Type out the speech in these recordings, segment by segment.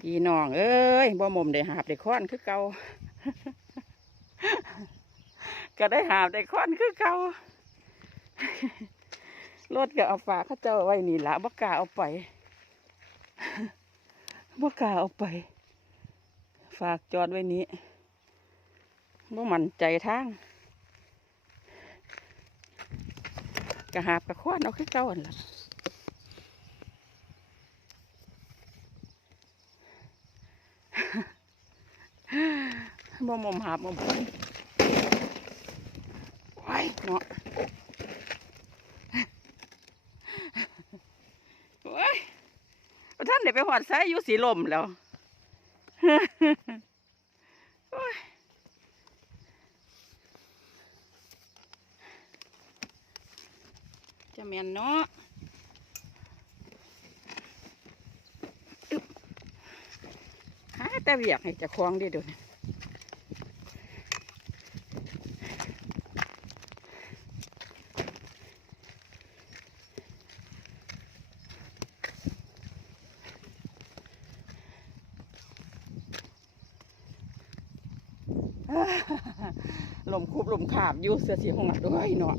พี่น้อง เอ้ยบ่หมมได้หาบได้ค้อนคือเก่าก็ได้หาบได้ค้อนคือเก่ารถก็เอาฝากเขาเจ้าไว้นี่ละบ่กล้าเอาไปบ่กล้าเอาไป ฝากจอดไว้นี้บ่มั่นใจทางกระหาบกระค้อนเอาคือเก่าหั่นล่ะ บ่มมหาบ่มไว้เนาะโอ้ยท่านเด้ไปหอดไซอยู่สีลมแล้ว โอ้ยจะแม่นเนาะอึ๊บหาแต่ เวียกให้จะคล้องได้อเดูนี่ลมคูบลมขาบอยู่เสือสีหงอะด้วยเนาะ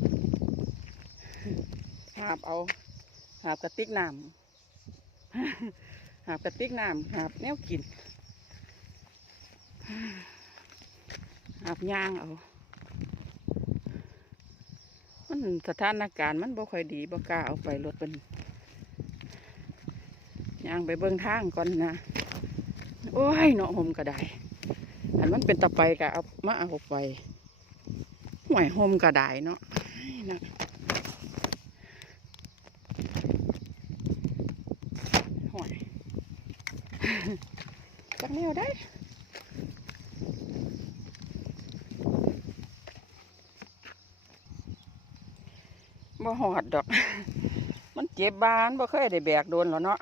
หาบเอาหาบกระติกน้ำหาบกระติกน้ำหาบแนวกิน หาบย่างเอา มันสถานการณ์มันบ่ค่อยดีบ่กล้าเอาไปรถเป็นย่างไปเบิ่งทางก่อนนะ โอ้ยเนาะผมก็ได้อันมันเป็นตะไปก็เอามาเอาไปห่วยโฮมก็ได้เนาะนะห่วยจักแนวได้ บ่หอดดอก มันเจ็บบานบ่เคยได้แบกโดนแล้วเนาะ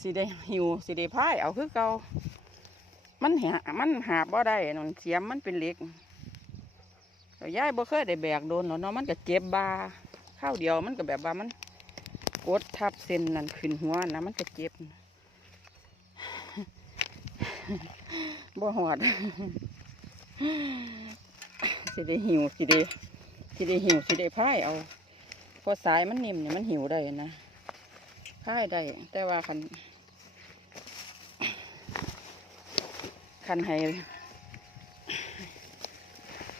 สิได้หิวสิได้พายเอาคือเก่ามันหามันหาบ่ได้นนเสียมมันเป็นเหล็กแต่ยายบ่เคยได้แบกโดนหรอกเนาะมันก็เจ็บบาข้าวเดียวมันก็แบบว่ามันกดทับเส้นนั่นขึ้นหัวนะมันก็เจ็บบ่หอดสิได้หิวสิได้ สิได้หิวสิได้พ่ายเอาพอสายมันนิ่มเนี่ยมันหิวได้นะพ่ายได้แต่ว่าคันคันให้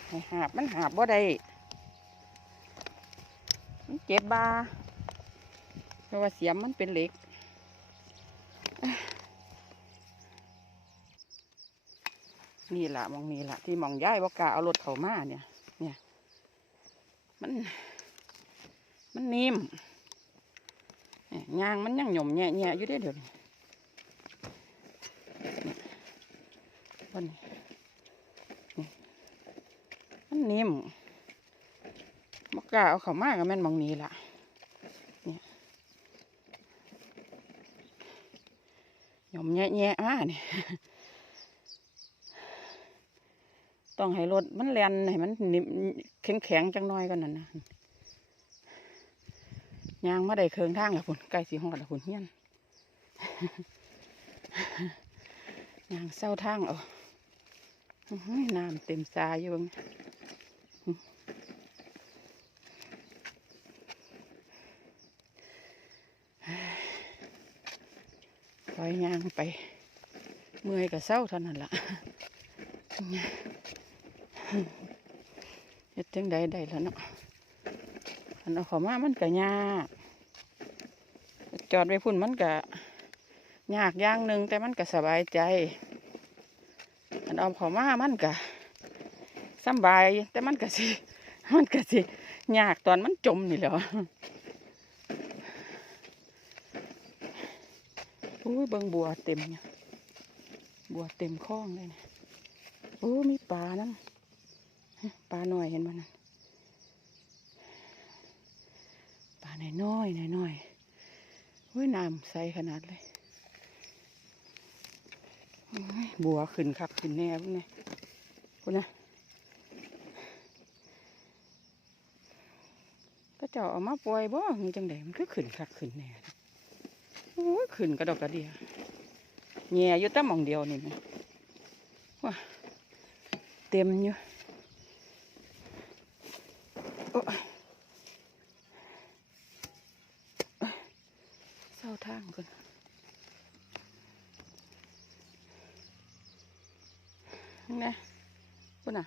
ให้หาบมันหาบบ่ได้มันเจ็บบาเพราะว่าเสียมมันเป็นเหล็กนี่แหละมองนี่แหละที่มองย้ายว่ากาเอารถเขามาเนี่ย เนี่ย มัน มันนิ่มเนี่ยางมันยังหย่อมแง่ๆอยู่เด้เดี๋ยวนี้บนนี่มันนิ่มมกล้าเอาเขามากกับแม่นมองนี้ล่ะเนี่ยหย่อมแย่ๆมากเนี่ย ต้องให้รถมันแลนให้มันนิ่มแข็งแข็งๆจังน้อยกันนั่นนะยางมาได้เคืองทางล้วพุ่นใกล้สีหอดแล้วพุ่นเฮียนยางเศร้าทางเอาอื้อหือน้ำเต็มสายอยู่บิ่งอื้อปล่อยยางไป เมื่อยกับเศร้าเท่านั้นละ เฮ็ดจังใดได้แล้วเนาะอันเอาขอมามันก็ยากจอดไว้พุ่นมันก็ยากอย่างหนึ่งแต่มันก็สบายใจ อันเอาขามามันก็สบาย แต่มันก็สิมันก็สิยากตอนมันจมนี่แหล้วอุ้ยเบิ่งบัวเต็มเนี่ยบัวเต็มคลองเลยเนี่ยโอ้มีปลาน้ำ ปลาหน่อยเห็นบ่นั่นปลาหน่อยน้อยๆน้อยๆอุ้ยน้ำใสขนาดเลยบัวขึ้นคักขึ้นแน่พวกนี้คุณนะก็เจ้าเอามาปล่อยบ่มันจังไดมันคือขึ้นคักขึ้นแน่โอ้ขึ้นกระดอกกระเดียแง่อยู่แต่หมองเดียวนี่แหมว่าเต็มอยู่โอ้ยเศร้าทางก่อนนะพุ่นน่ะ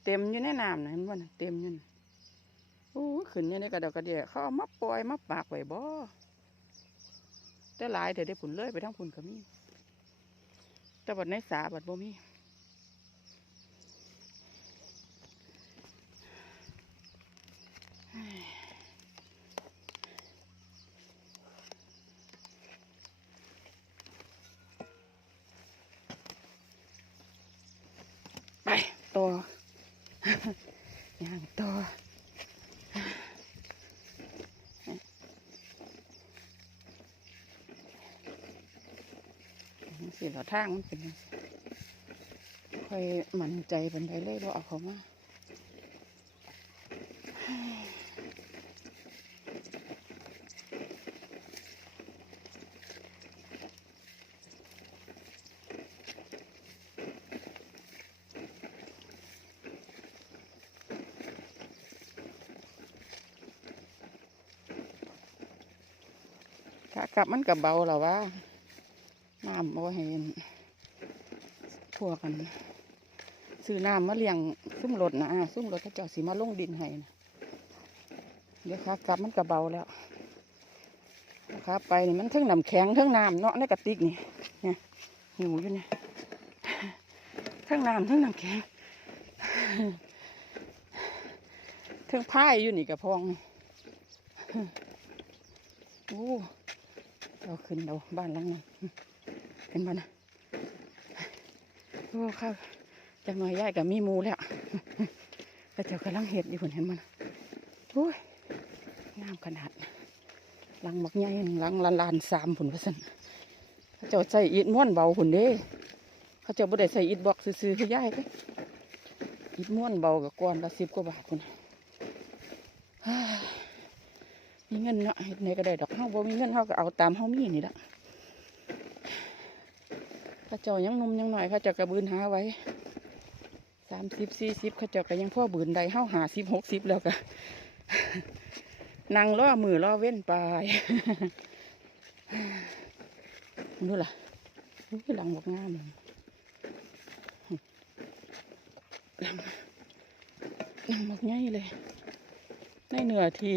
เต็มอยู่ในน้ำนะเห็นบ่นะเต็มอยู่นะโอ้ขึ้นอยู่ในกระดอกกระเดียเขาเอามาปล่อยมาปากไว้บ่แต่หลายแต่ได้ผุนเลยไปทั้งผุนก็มีแต่บัดในสาบัดบ่มีไปต่อ ย่างต่อสิเราทางมันเป็นค่อยมั่นใจเป็นไปเลยว่าเอาเขามา กับมันกับเบาแล้วว่าน้ำเอาไว้ให้พวกกันซื้อน้ำมาเลี้ยงซุ่มรถนะอ่าซุ่มรถเขาเจ้าสีมาลงดินให้นะเดี๋ยวขากลับมันกับเบาแล้วขาไปนี่มันทั้งน้ำแข็งทั้งน้ำเนาะในกระติกนี่เนี่ยหิวอยู่เนี่ยทั้งน้ำทั้งน้ำแข็งทั้งพายอยู่นี่กับพองโอ้ เราขึ้นเราบ้านหลังนั้นเห็นบ้านะโอ้ครับจังหน่อยยายกับมีมูแล้วกระเจ้ากำลังเห็ดอยู่ผนเห็นมันโอ้ยงามขนาดหลังบักใหญ่หนึ่งลังลานลานสามผุนพะสันเขาเจ้าใส่อิฐม้วนเบาผุนเด้เขาเจ้าบ่ได้ใส่อิฐบอกซื้อๆคือยายเด้อิฐม้วนเบากับก้อนละสิบกว่าบาทพุ่น มีเงินเนาะเฮ็ดไหนก็ได้ดอกเฮาบ่มีเงินเฮาก็เอาตามเฮามีนี่ละเขาเจ้ายังนุ่มยังหน่อยเขาเจ้าก็บืนหาไว้สามสิบสี่สิบเขาเจ้าก็ยังพ่อบืนใดเฮาหาสิบหกสิบแล้วก็นั่งล่อมือล่อเว้นไปดูล่ะหลังบอกงามหลังหลังบอกง่ายเลยในเหนือที่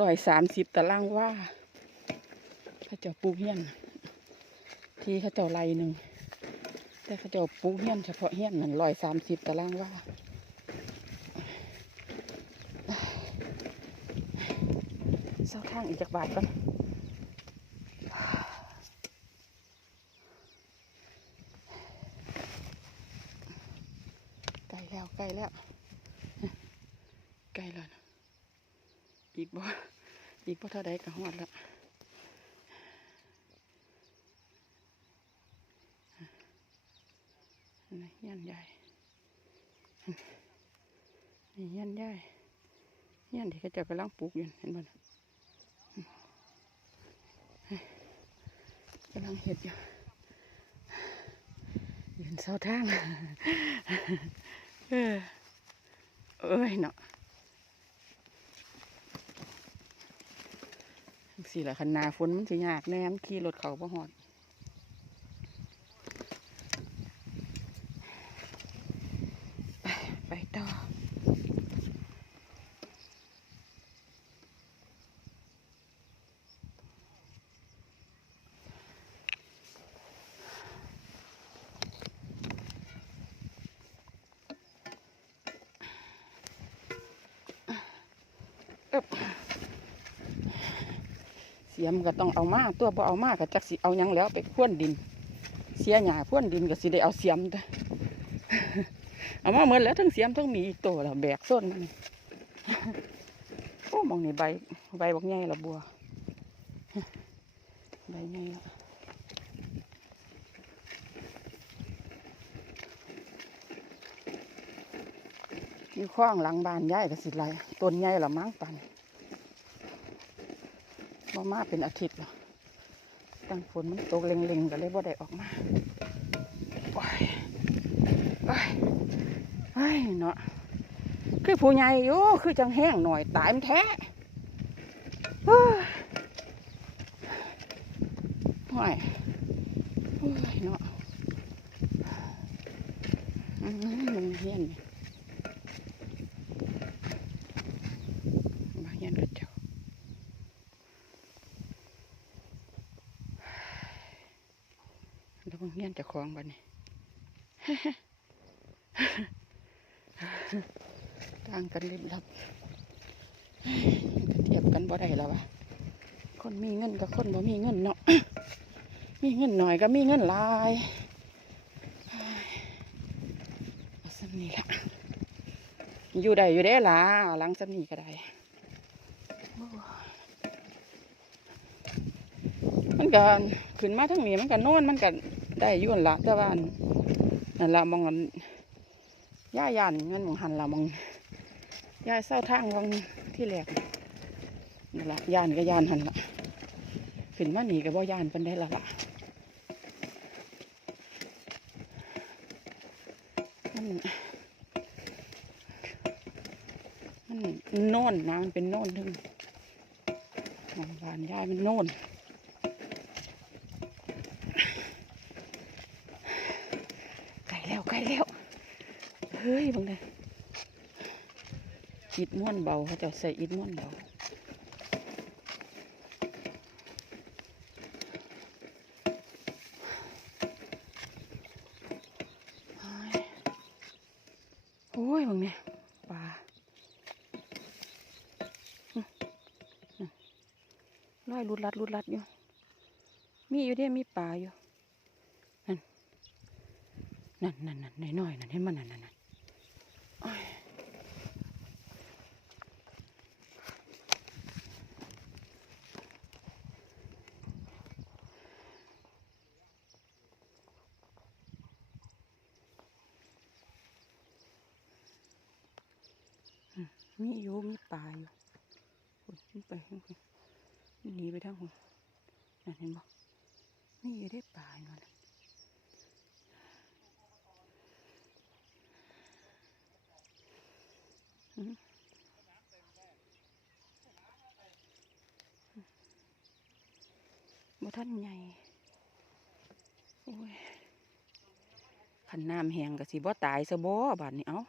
ร้อยสามสิบตารางว่าเขาเจ้าปลูกเฮี้ยน ที่เขาเจ้าไรหนึ่งแต่เขาเจะปลูกเฮี้ยนเฉพาะเฮี้ยนนั่นร้อยสามสิบตารางว่าเศร้าทางอีกจากบาทก่อนใกล้แล้วใกล้แล้วใกล้แล้วนะ อีกบ่อีกบ่เท่าใดก็ฮอดล้วนี่เฮียนใหญ่นี่เฮียนใหญ่เฮียนที่เขาจะกำลังปลูกอยู่เห็นบ่น่ะกำลังเห็ดอยู่ยืนเสาทางเออเอ้ยเนาะ สี่ละคันนาฝนมันสิยากแน่มนขี่รถเขาบ่หอด เสียมก็ต้องเอามาตัวบ่เอามาก็จักสิเอายังแล้วไปพ่วนดิน เสียหญ้าพ่วนดินก็สิได้เอาเสียมเด้อเอามาเหมือนแล้วทั้งเสียมทั้งมีอีกตัวละแบกส้นมันโอ้มองนี่ใบใบบักใหญ่ละบัวใบใหญ่ละอยู่ข้างหลังบ้านยายก็สิไรต้นใหญ่ละมั้งปัน บ่มาเป็นอาทิตย์และไปตั้งฝนมันตกเล็งๆก็เลยบ่ได้ออกมาโอ้ยโอ้ยโอ้ยเนาะคือผู้ใหญ่อยู่คือจังแห้งหน่อยตายมันแท้โอ้ยโอ้ยโอ้ยเนาะอืมมันเฮียนนี่มาเฮียนกับเจ้า มียนจะคลองบัดนี้ต่างกันลิบลับเทียบกันบ่ได้แล้ววะคนมีเงินกับคนบ่มีเงินเนาะมีเงินหน่อยก็มีเงินลายเอาสำนีละอยู่ได้อยู่ได้ล่ะเอาลังสำนีก็ได้มันก็ขึ้นมาทั้งนี้มันก็โน่นมันก็ ได้ยุ่นละแต่ว่าอันนั่นละมองอันย่าย่านเงินมองหันละมองย่าเศร้าทางวังที่แรกนั่นละย่านก็ย่านหันละขึ้นมาหนีก็บ่ย่านเป็นได้ละละมันมันโน่นนะมันเป็นโน่นทึงมองบานย่ายมันโน่น ไก่แล้วไก่แล้ว เฮ้ยบังเลยอิดม้วนเบาเขาจะใส่อิดม้วนเบาเฮ้ยโอ้ยบังเนี่ยปลาลอยรุดรัดรุดรัดอยู่ มีอยู่เด้มีปลาอยู่ นั่น นั่นนั่นน้อยๆนั่นเห็นมันนั่นนั่นนั่นโอ้ยอื มีอยู่มีปลาอยู่อุ๊ยมันไปหุ่นมันหนีไปทางหุ่นนั่นเห็นบ่มีอยู่ได้ปลาอยู่นั่นบ่ท่านใหญ่โอ้ยขันน้ำแหงก็สิบ่ตายซะบ่บาดนี้เอา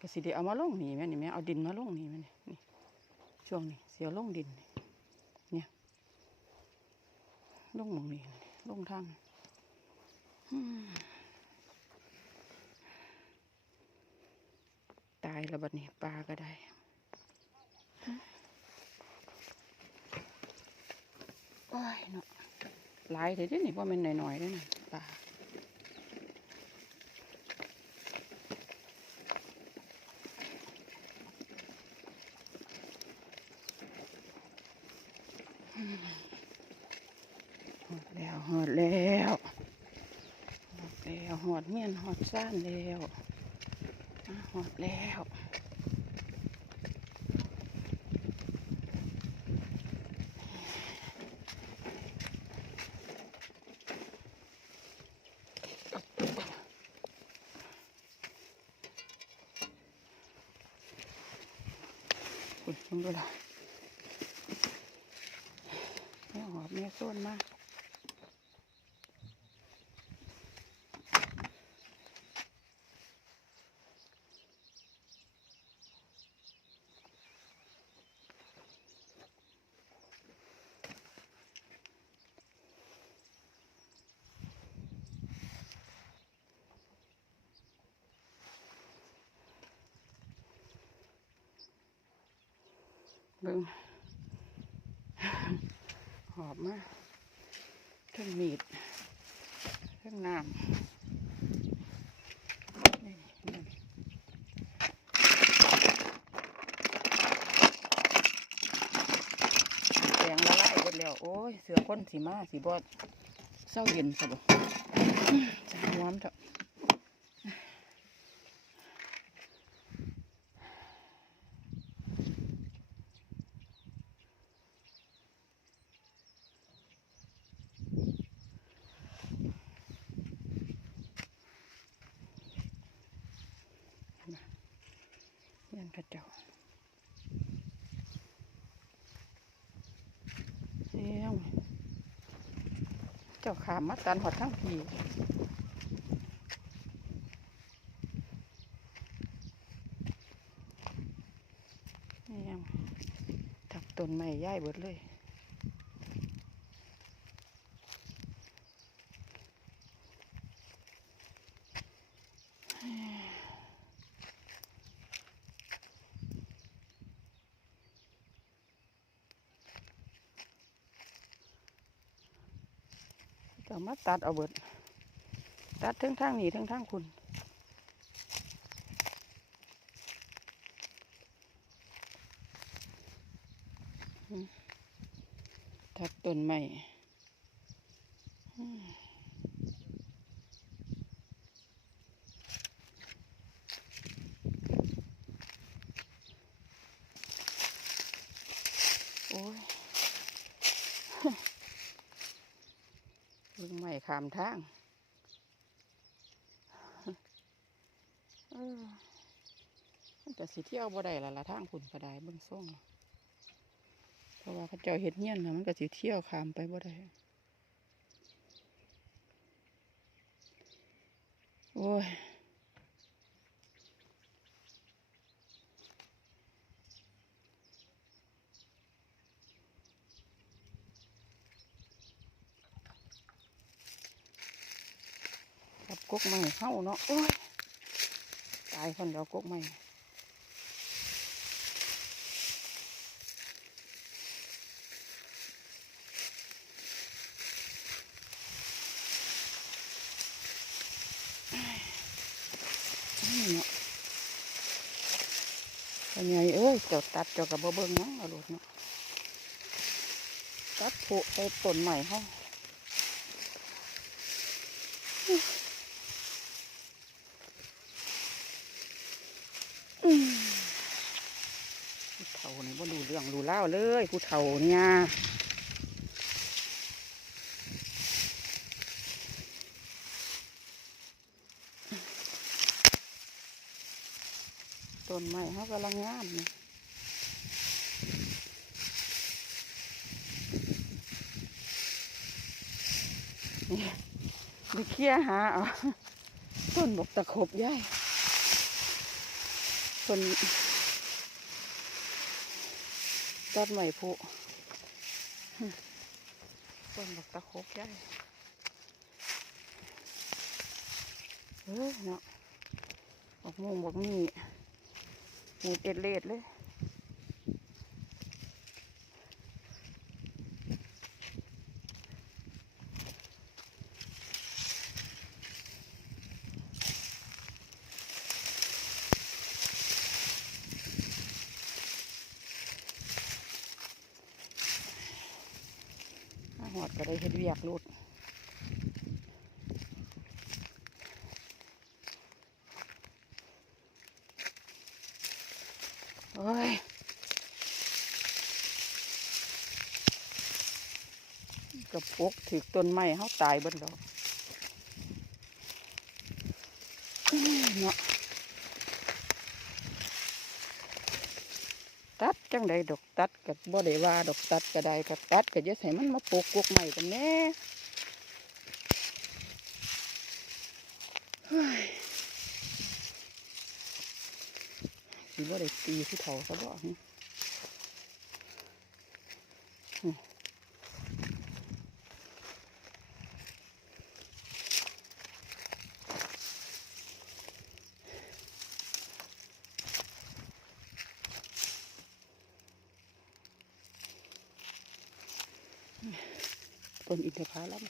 ก็สิได้เอามาลงนี่แม่นี่แม่เอาดินมาลงนี่แม่นี่นี่ช่วงนี้เสียลงดิน เนี่ยลงมองนี่ลงทางตายแล้วบัดนี้ปลาก็ได้โอ้ยเนาะหลายเดี๋ยนี้ว่ามันหน่อยๆด้วยนะปลาอืม หอดแล้วหอดแล้วหอดเมียนหอดซ่านแล้วหอดแล้ว คุณมึงดูละแม่หอบแม่ส้นมาก เบิ่งหอบมากเครื่องมีดเครื่องน้ำนี่แกงละลายหมดแล้ว โอ้ย เสือคนสีมาสีบอดเศร้าเย็นสบจะน้ำเถอะ พระเจ้าเอ้ยเจ้าขามมาตันหอดทั้งพีนี่ยังถักต้นไม้ย่ายเบิดเลย จะมาตัดเอาเบิด ตัดทั้งทางนี้ทั้งทางคุณตัดต้นไม้อืมโอ้ย ลุงใหม่ขามทางมันแต่สิเที่ยวบ่ได้ละละทางคุณก็ได้เบื้องส่งเพราะว่าเขาเจ้าเห็ดเงี้ยนนะมันก็สิเที่ยวขามไปบ่ได้โอ้ย กกกไม้เฮาเนาะโอ้ยตายคนเดียวกกไม้นี่เนาะเป็นไงเอ้ยเจ้าตัดเจ้ากับเบิ่งหยังเอาโลดเนาะตัดโผล่ใส่ต้นใหม่เฮา ผู้เฒ่านี่บ่รู้เรื่องรู้เล่าเลยผู้เฒ่าเนี่ยต้นไม้เขากำลังงามนี่นี่ดิเคลียหาเอาต้นบกตะขบย่าย นตัดใหม่ผู้ต้นบักตะโคกใหญ่เฮ้ยเนาะบอกมงบอกมีหมูเอ็ดเลดเลย ก็ได้เฮ็ดเวียกรูดโอ้ยกระปกถือต้นไม้เขาตายบนดอกวอื้อเนาะ ตัดจังใดดอกตัดกับบ่ได้ว่าดอกตัดก็ได้กับตัดก็จะใส่มันมาปลูกกกใหม่กันแน่เฮ้ยสิบ่ได้ตีที่เถาซะบ่ ต้นอินทผลัม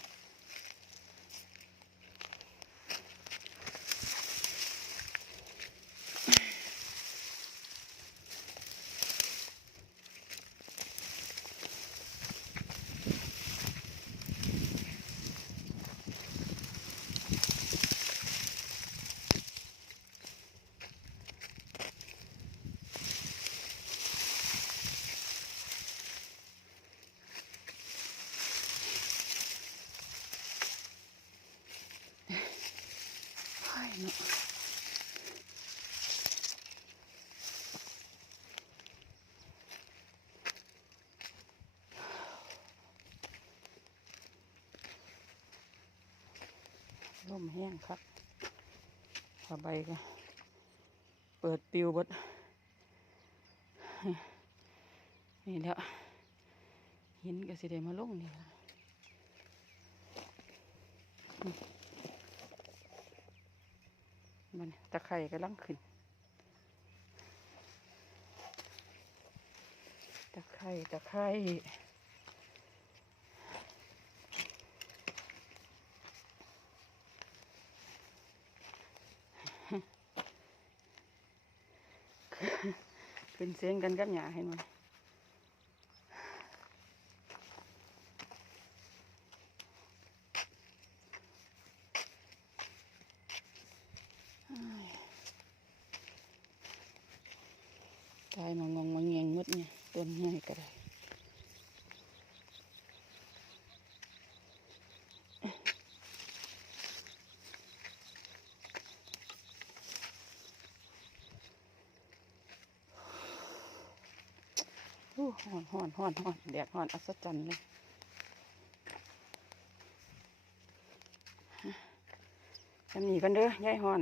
ลมแห้งครับผ้าใบก็เปิดปิวบดนี่แล้วหินก็สิได้มาลงนี่ละอืมมันตะไคร่กำลังขึ้น ตะไคร่ตะไคร่ เป็นเสียงกันกับหยาให้หน่อยกายมางงมาเงียงมดเนี่ยต้นใหญ่ก็ได้ ห่อนห่อนห่อนห่อนแดดห่อนอัศจรรย์เลยจำหนีกันเด้อยายห่อน